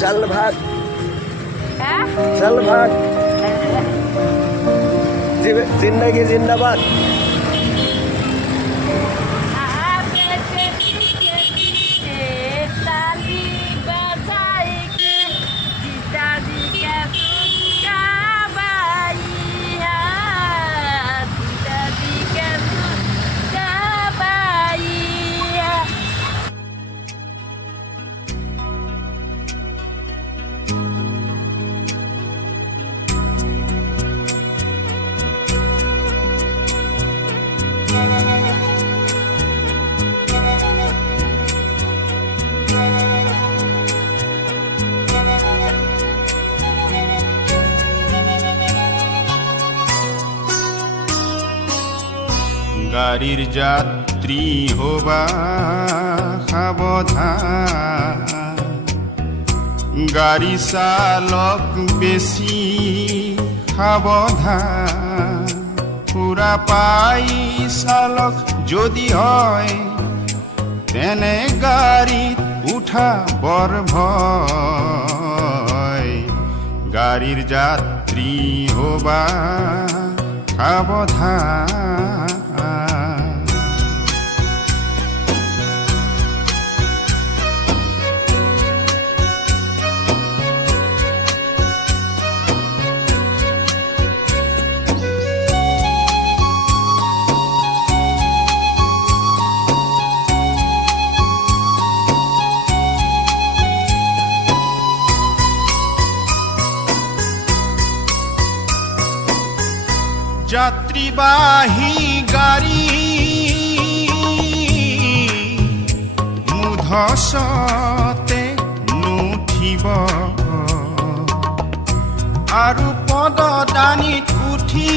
चल भाग चल भाग जिंदगी जिंदाबाद। গাড়ির যাত্রী হবা সাবধান, গাড়ি চালক বেশি সাবধান, পুরা পাই চালক যদি হয় তেনে গাড়িত উঠা বর ভয়। গাড়ির যাত্রী হবা সাবধান। যাত্রীবাহী গাড়ী মুধসতে নুঠিব, আৰু পদদানিত উঠি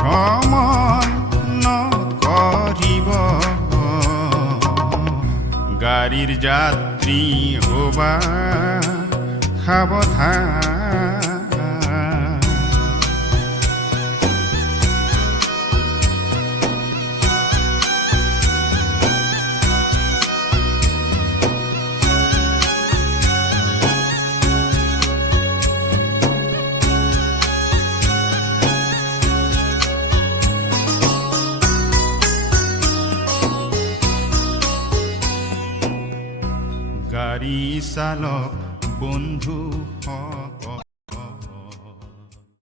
ভ্ৰমণ নকৰিব। গাড়ীৰ যাত্ৰী হবা সাৱধান। গাড়ী চালক বন্ধু হক